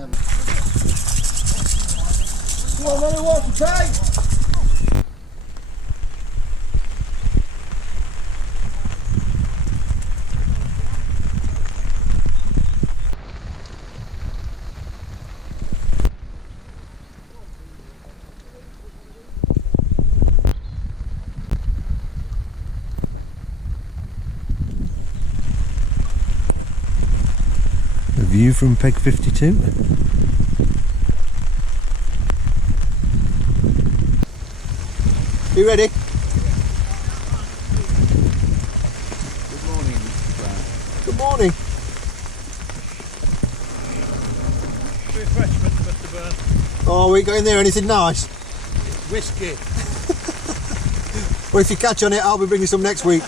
Come on, let me walk the tank. The view from peg 52. You ready? Good morning, Mr. Brown. Good morning. Refreshment, Mr. Byrne. Oh, we got in there anything nice? Whiskey. Well, if you catch on it, I'll be bringing some next week.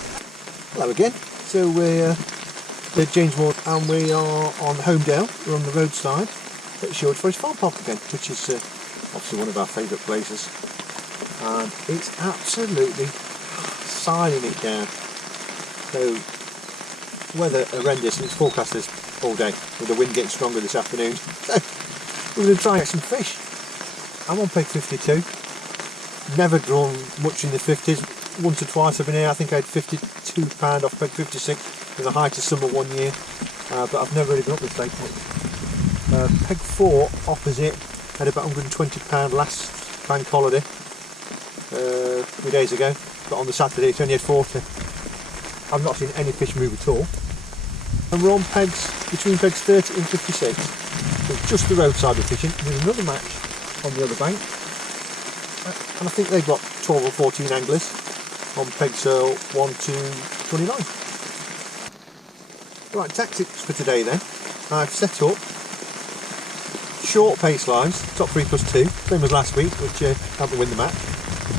Hello again. So we're at Jamesmore and we are on Holmedale. We're on the roadside at Sherwood Farm Park again, which is obviously one of our favourite places. And it's absolutely siling it down. So weather horrendous and it's forecasted all day with the wind getting stronger this afternoon. So we're going to try and get some fish. I'm on peg 52. Never drawn much in the 50s. Once or twice I've been here. I think I had £52 off peg 56 in the height of summer one year, but I've never really got this lake much. Peg 4 opposite had about £120 last bank holiday. 3 days ago, but on the Saturday it's only had 40. I've not seen any fish move at all. And we're on pegs between pegs 30 and 56. So just the roadside we're fishing. There's another match on the other bank, and I think they've got 12 or 14 anglers on pegs 1 to 29. Right, tactics for today then. I've set up short pace lines, top 3+2, same as last week, which helped me win the match.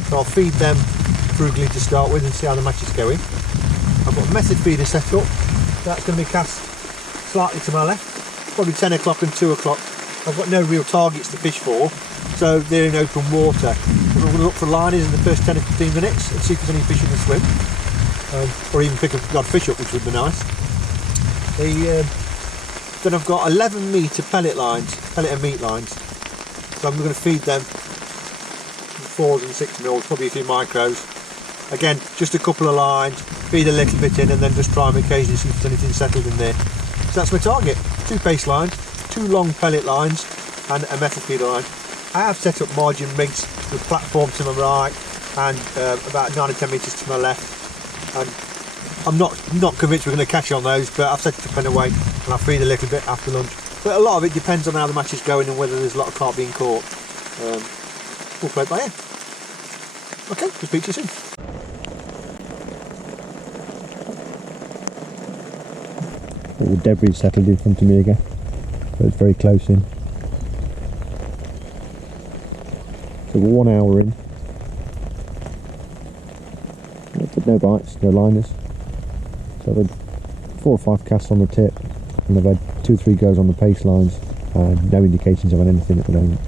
So I'll feed them frugally to start with and see how the match is going. I've got a method feeder set up. That's going to be cast slightly to my left, probably 10 o'clock and 2 o'clock. I've got no real targets to fish for, so they're in open water. I'm going to look for liners in the first 10 or 15 minutes and see if there's any fish in the swim, or even pick a god fish up, which would be nice. Then I've got 11 metre pellet and meat lines, so I'm going to feed them 4s and 6 mils, probably a few micros. Again, just a couple of lines, feed a little bit in and then just try and occasionally see if there's anything settled in there. So that's my target, 2 pace lines, 2 long pellet lines and a method feeder line. I have set up margin rigs with platform to my right and about 9 or 10 metres to my left, and I'm not convinced we're going to catch on those, but I've set it up anyway and I'll feed a little bit after lunch. But a lot of it depends on how the match is going and whether there's a lot of carp being caught. We'll play it by ear. Okay, we'll speak to you soon. All the debris settled in front of me again, so it's very close in. So we're 1 hour in. No bites, no liners. So I've had 4 or 5 casts on the tip, and I've had 2 or 3 goes on the pace lines, and no indications of anything at the moment.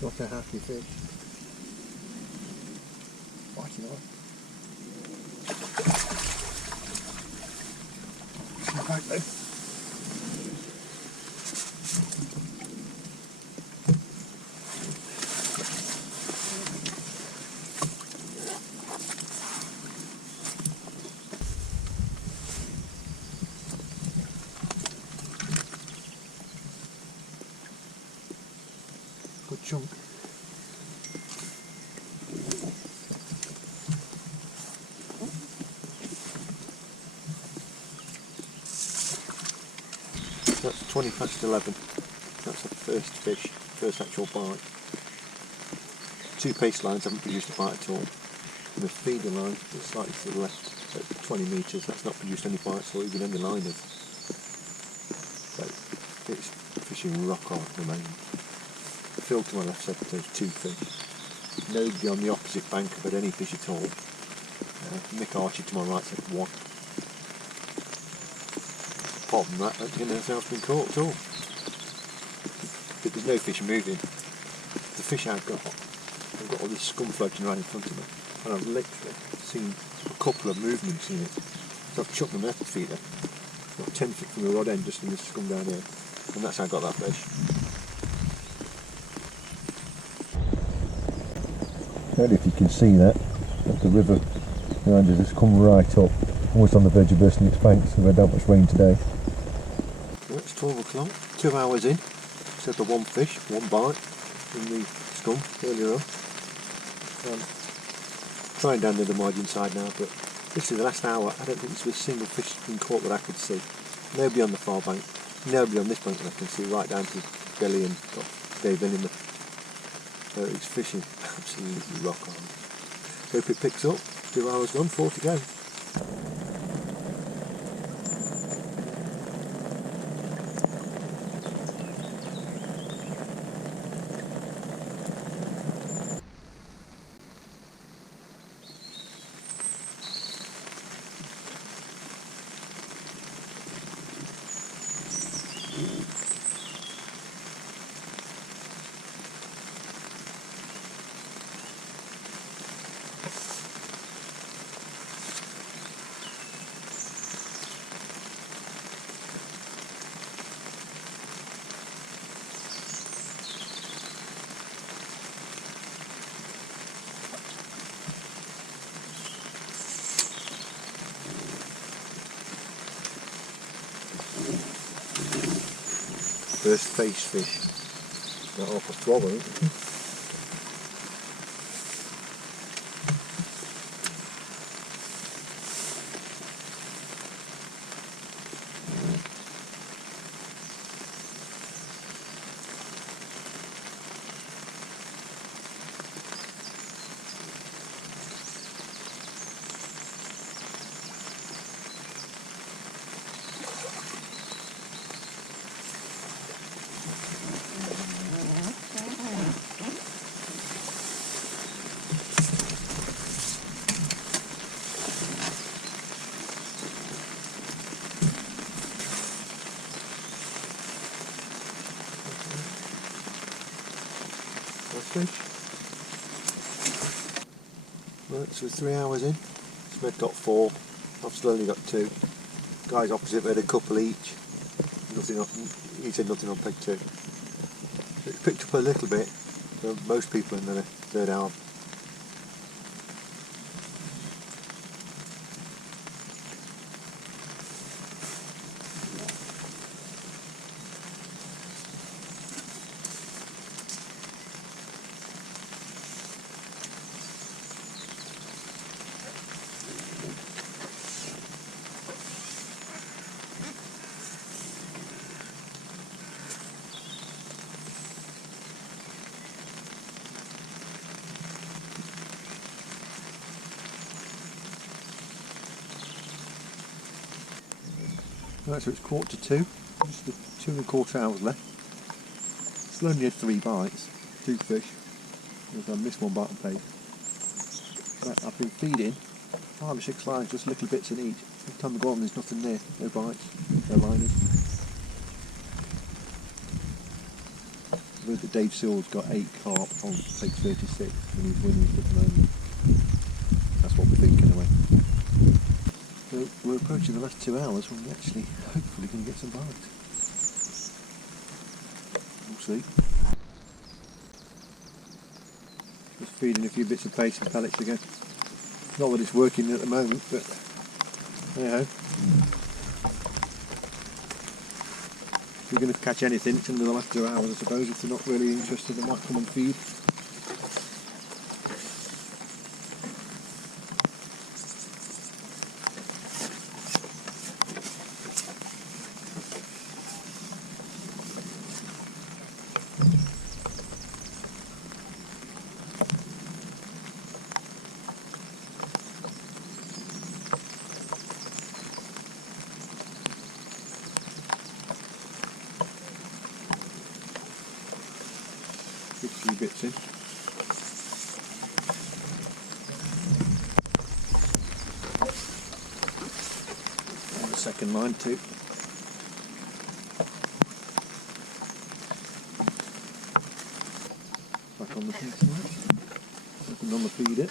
What a happy fish. Biting on. Come back though. Good chunk. 20 past 11. That's the first fish, first actual bite. 2 paste lines haven't produced a bite at all. And the feeder line is slightly to the left, so 20 metres, that's not produced any bites or even any liners. So it's fishing rock hard at the moment. Phil to my left said there's 2 fish. Nobody on the opposite bank have had any fish at all. Mick Archie to my right said 1. Apart from that, nothing else has been caught at all. But there's no fish moving. The fish I've got all this scum floating right in front of me, and I've literally seen a couple of movements in it. So I've chucked my method feeder, about 10 feet from the rod end, just in this scum down here, and that's how I got that fish. I don't know if you can see that, but the river behind us has come right up, almost on the verge of bursting its banks. We've had that much rain today. So it's 12 o'clock, 2 hours in, except for 1 fish, 1 bite in the scum earlier on. Trying down near the margin side now, but this is the last hour. I don't think there's a single fish been caught that I could see. Nobody on the far bank, nobody on this bank that I can see, right down to the belly and got Dave in the. So it's fishing absolutely rock on. Hope it picks up. 2 hours gone, 4 to go. First face fish. About 12, I think. Fish. Right, so 3 hours in. Smith got 4. I've still only got 2. Guys opposite had a couple each. Nothing on. He said nothing on peg 2. It picked up a little bit. For most people in the 3rd hour. Right, so it's 1:45, just the 2 1/4 hours left. Still only had 3 bites, 2 fish. I missed 1 bite on peg. Right, I've been feeding 5 or 6 lines, just little bits in each. Every time I go on there's nothing there, no bites, no liners. I heard that Dave Searle's got 8 carp on peg 36 and he's winning at the moment. That's what we're thinking anyway. So we're approaching the last 2 hours when we actually hopefully can get some bites. We'll see. Just feeding a few bits of paste and pellets again. Not that it's working at the moment, but anyhow. If you're going to catch anything, it's in the last 2 hours I suppose. If they're not really interested, they might come and feed. bits in. And the second line too. Back on the piece now. Looking on the feeder.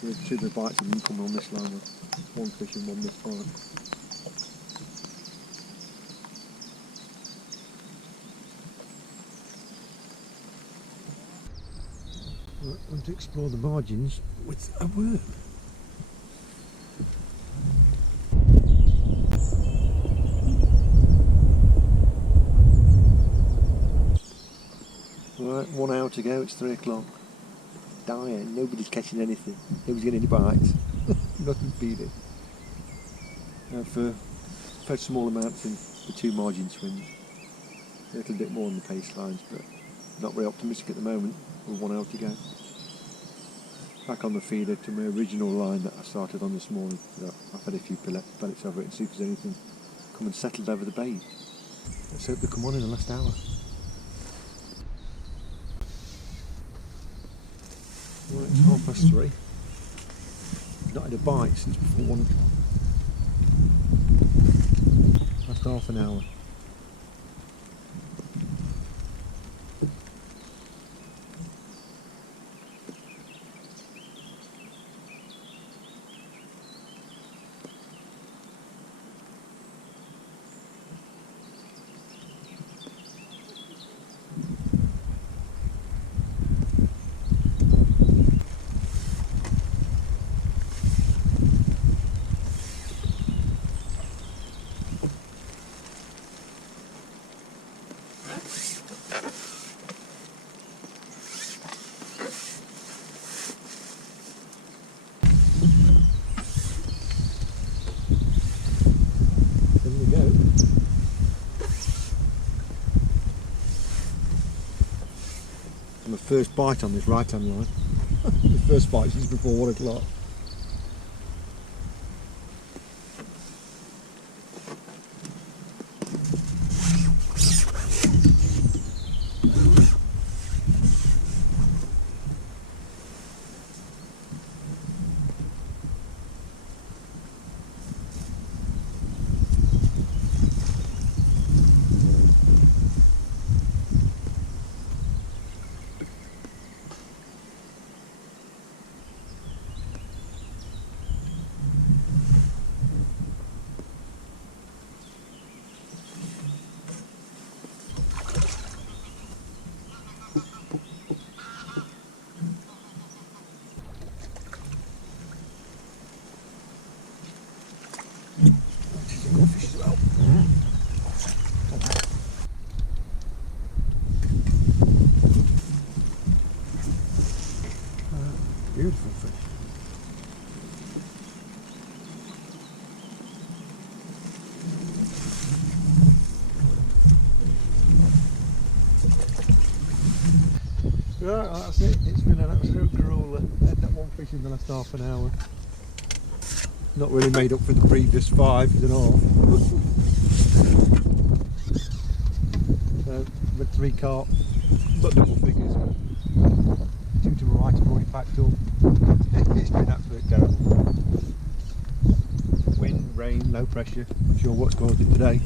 So there's two of the bites of them coming on this line with one fish and one this bite. Right, I want to explore the margins with a worm. Right, 1 hour to go, it's 3 o'clock. Dying, nobody's catching anything. Nobody's getting any bites. Nothing feeding. I've fed small amounts in the 2 margin swims. A little bit more on the pace lines, but not very optimistic at the moment with 1 hour to go. Back on the feeder to my original line that I started on this morning. I've had a few pellets over it and see if there's anything come and settled over the bait. Let's hope they come on in the last hour. Right, it's 3:30. Not had a bite since before 1 o'clock. Last half an hour. My first bite on this right hand line. The first bite since before 1 o'clock. Beautiful fish. Right, that's it. It's been an absolute grueler. Had that one fish in the last half an hour. Not really made up for the previous 5.5. So, with 3 carp, but double figures. 2 to my right have already packed up. It's been absolutely terrible. Wind, rain, low pressure. Not sure what's caused it today.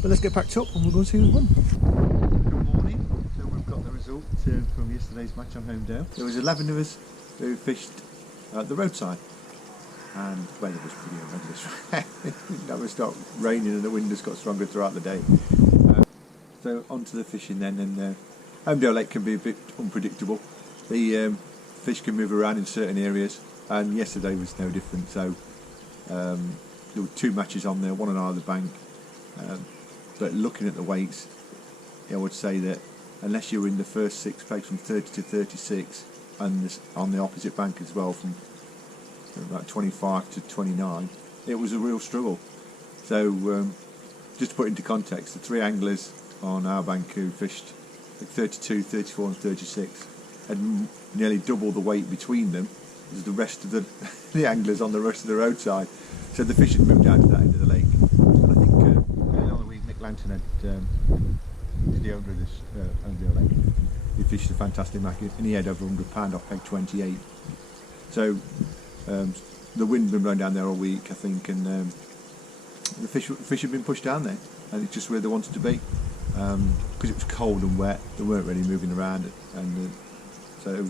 But let's get packed up and we'll go and see who's won. Good morning. So we've got the result from yesterday's match on Holmedale. There was 11 of us who fished at the roadside. And the weather was pretty horrendous. It never stopped raining and the wind has got stronger throughout the day. So on to the fishing then, and Holmedale Lake can be a bit unpredictable. The fish can move around in certain areas, and yesterday was no different. So there were 2 matches on there, one on either bank. But looking at the weights, I would say that unless you were in the first 6 pegs from 30 to 36, and on the opposite bank as well from about 25 to 29, it was a real struggle. So just to put it into context, the 3 anglers on our bank who fished 32, 34 and 36 had nearly double the weight between them as the rest of the anglers on the rest of the roadside. So the fish had moved down to that end of the lake. Langton had the owner of this Holmedale Lake. He fished a fantastic mac and he had over £100 off peg 28. So the wind had been blowing down there all week, I think, and the fish had been pushed down there, and it's just where they wanted to be. Because it was cold and wet, they weren't really moving around, and so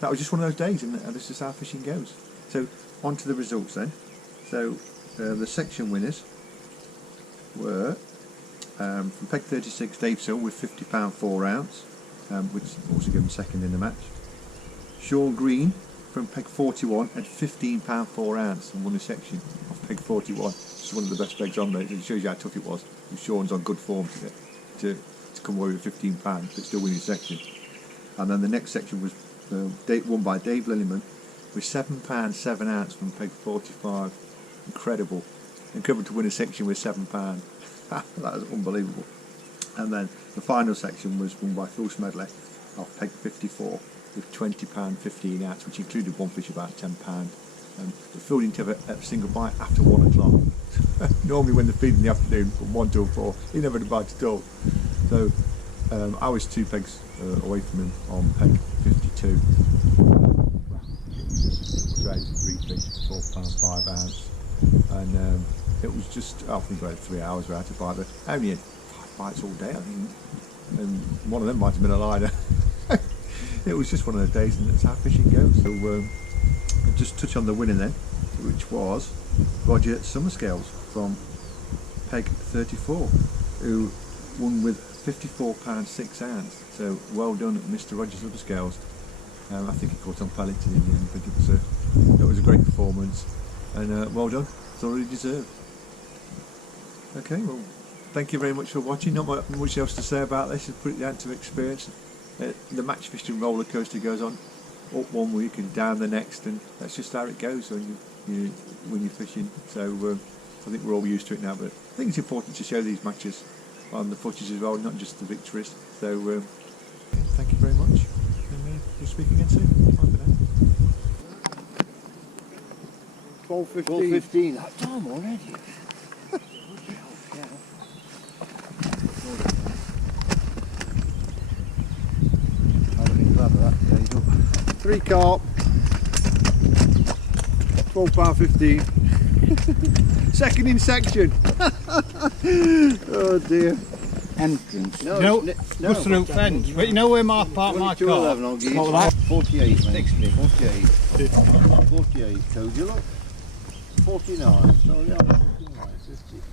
that was just one of those days, and this is how fishing goes. So on to the results then. So the section winners were from peg 36, Dave Sill with £50 4 ounce, which also gave him second in the match. Sean Green from peg 41 at £15 4 ounce and won the section off peg 41. It's one of the best pegs on there. It shows you how tough it was. Sean's on good form to come away with £15 but still winning section. And then the next section was won by Dave Lilliman with £7 7 ounce from peg 45. Incredible. Incredible to win a section with £7. That is unbelievable. And then the final section was won by Phil Smedley off peg 54 with £20 15 ounce, which included one fish about £10. Phil didn't have a single bite after 1 o'clock. Normally when they feed in the afternoon from 1 till 4, he never had a bite at all. So I was 2 pegs away from him on peg 52. It was ready to 3 fish, £12 5 ounce, and it was just, I think about 3 hours we had to bite, but I only had 5 bites all day, I think, and one of them might have been a liner. It was just one of the days, and that's how fishing goes. So I'll just touch on the winner then, which was Roger Summerscales from peg 34, who won with £54 6 ounce. So well done, Mr. Roger Summerscales. I think he caught on Peloton in the end. I think it was a great performance, and well done. It's already deserved. Okay, well, thank you very much for watching. Not much else to say about this. Just put it down to experience. The match fishing roller coaster goes on, up one week and down the next, and that's just how it goes when you're fishing. So I think we're all used to it now, but I think it's important to show these matches on the footage as well, not just the victories. So thank you very much, and we'll speak again soon. Bye for now. 12:15. That time already. I'd have been glad of that. There you go. 3 carp. £12.15. Second in section. Oh dear. Entrance. No, through fence. But you know where my part, my car? 11 I'll give you. 48, mate. 48. 48. Told you, look. 49. So yeah, 49.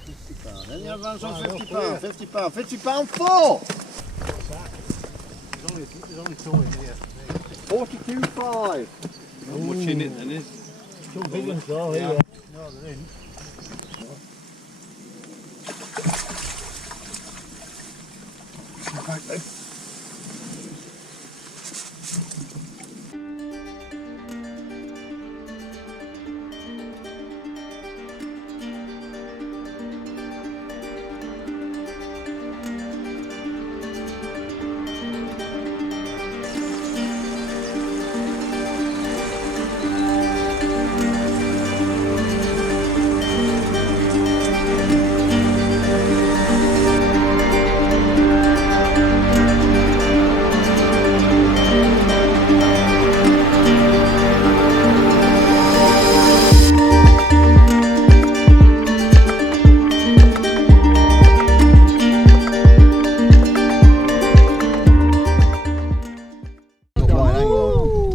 50 pounds. Then you advance on £50. £50. £50 4. What's that? There's only 2 in here. 42.5. Not much in it then, is 2 big ones though, yeah. No, they're in.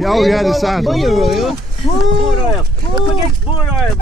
Oh yeah, the sound. Up against Board Isle.